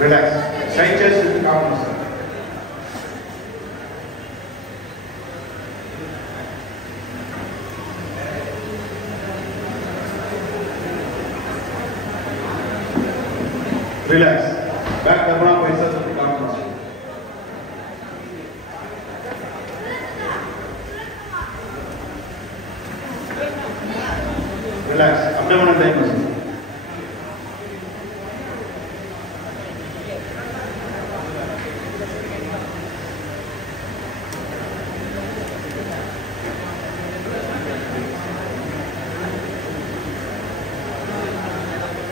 Relax. Side chest with the calm muscle. Relax. Back the abdomen biceps with the calm muscle. Relax. Abdominal thigh muscle.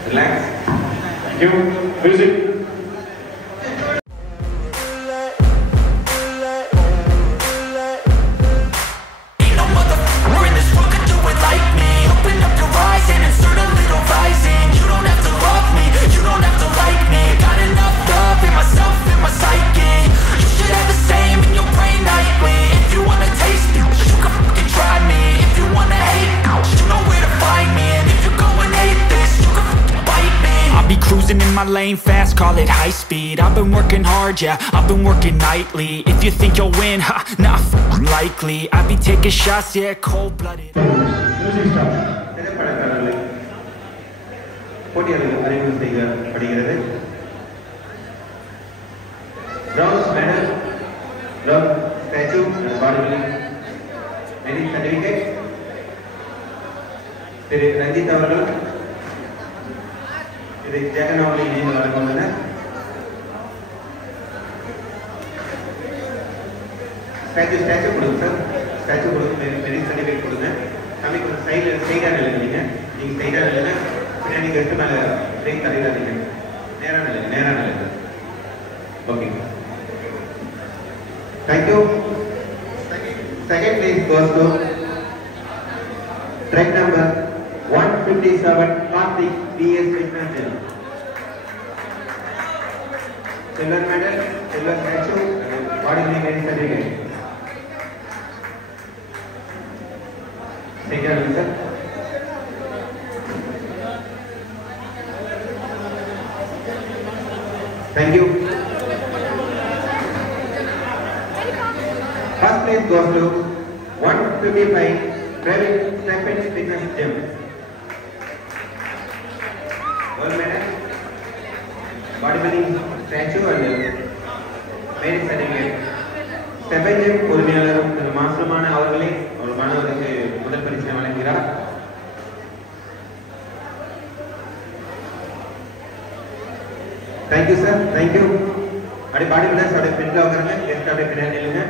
Relax. Thank you. Music. Cruising in my lane fast, call it high speed. I've been working hard, yeah, I've been working nightly. If you think you'll win, ha, not likely. I be taking shots, yeah, cold-blooded. Music start. Bronze medal, love statue and bodybuilding. Any certificate? Ranjit Avargal. இது ஜெகனோலி name நடக்கும்னா statue கொடுங்க sir. Statue கொடுங்க, merit certificate கொடுங்க. தம்பி கொஞ்சம் சைடாக நிலைங்க. நீங்கள் சைடாக நிலைங்க. பின்னாடி கெட்டு மேலே பிரேக் தள்ளிடாதீங்க. நேராக நிலைங்க. Okay, thank you. Second place goes to track number 157 Karthik PS Technology. Silver medal, silver statue, bodybuilding merit certificate. Take care, sir. Thank you. First place goes to 155 Praveen Stephen Fitness Gym. Gold medal, bodybuilding statue and merit certificate. Stephen Gym உரிமையாளரும் திரு மாஸ்டர்மான அவர்களே ஒரு மாணவருக்கு முதல் பரிசை வழங்குகிறார். Thank you sir, thank you. அடி பாடி plus அப்படியே பின்ல உட்காருங்க, guest அப்படியே பின்னாடி நில்லுங்க.